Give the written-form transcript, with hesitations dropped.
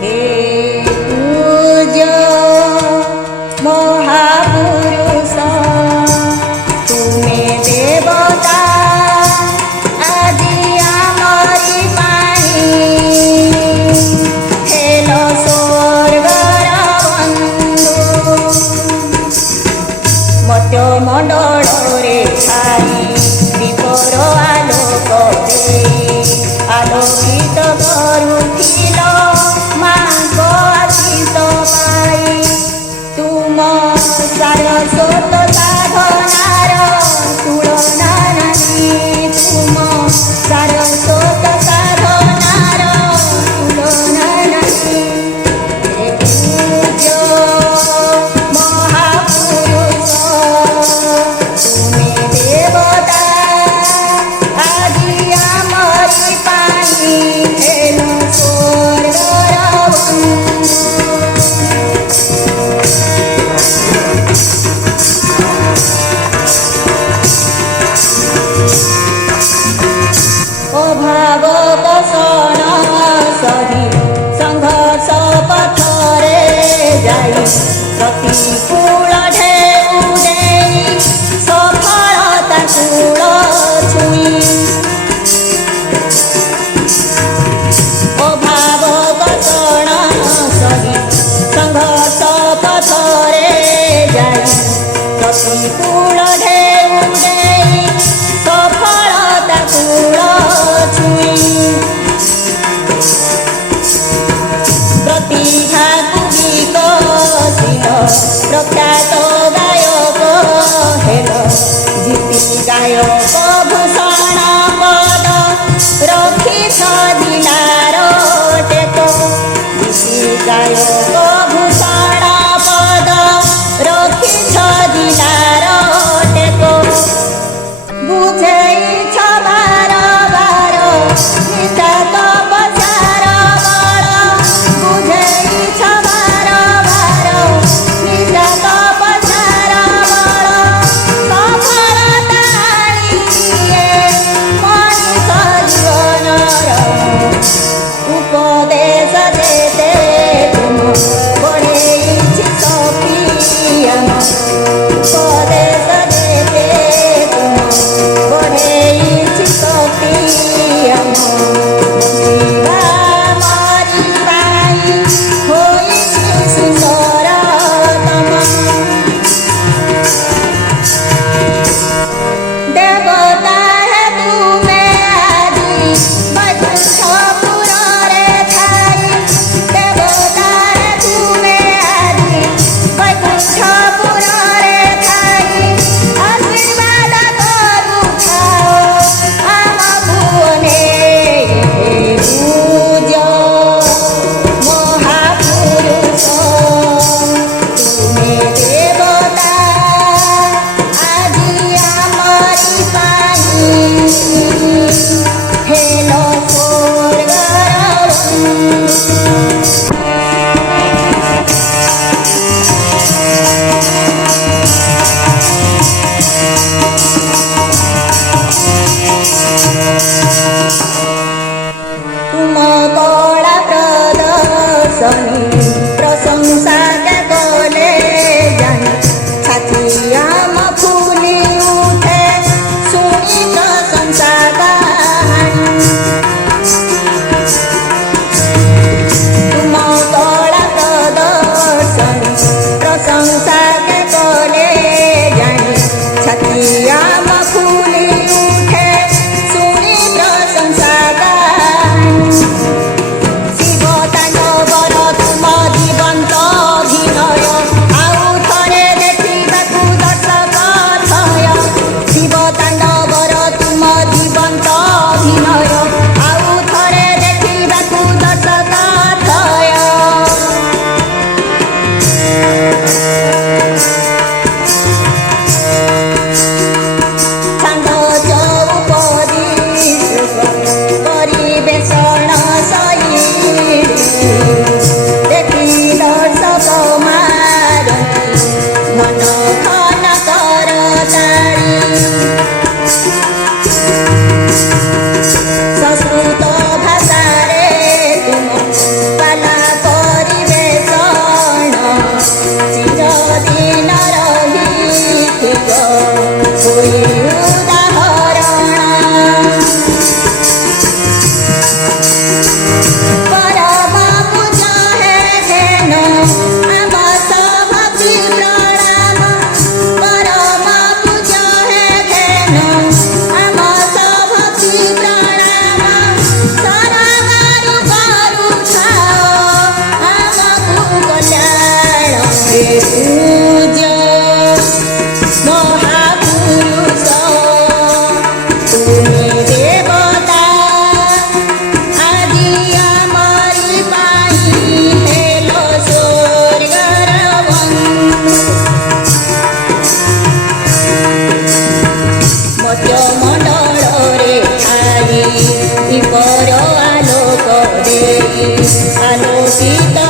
हे पूज्य महापुरुष तुमे देवता आदि आमरी पाई हेलो स्वर्गर बंधु मत्य मंडल रे छाई दीपर आलोक दे आलोकित करुथिल मांग आशीष पाई तुम सारस्वत साधनार तुलना नहीं तुम सारस्वत साधनार तुलना नहीं हे पूज्य महापुरुष तुमे देवता आदि आमरी पाई हेलो स्वर्गर अभाव पोषण सही संघर्ष पथरे जाई प्रतिकूल ढेउ देई सफलता कूल छुई अभाव पोषण सही संघर्ष पथरे जाई प्रतिकूल ढेउ देई सफलता कूल छुई प्रतिभाକୁ विकसित प्रख्यात गायक हेल जीति गायक भूषण पद रखिछ दिलार टेक जीति गायक भूषण पद रखिछ दिलार टेक बुझैछ बार बार निष्ठा तपस्यार बल बुझैछ बार बार निष्ठा तपस्यार बल सफलता आनिदिए मनिष जीवनर उपदेश देते तुम बढेछि शक्ति आम उपदेश देते तुम बढेछि शक्ति आम जीवा मरि पाई होइछि सुन्दर तम देवता है तुमे आदि वैकुंठपुर रे ठाई देवता है तुमे आदि वैकुंठपुर रे ठाई आशीर्वाद करुथाओ आम भुवने हे पूज्य महापुरुष तुमे देवता आदि आमरी पाई हेलो स्वर्गर तुम कला प्रदर्शनी प्रशंसा के गले जानी छाती आम फूली उठे सुनी प्रशंसा कहानी સીતા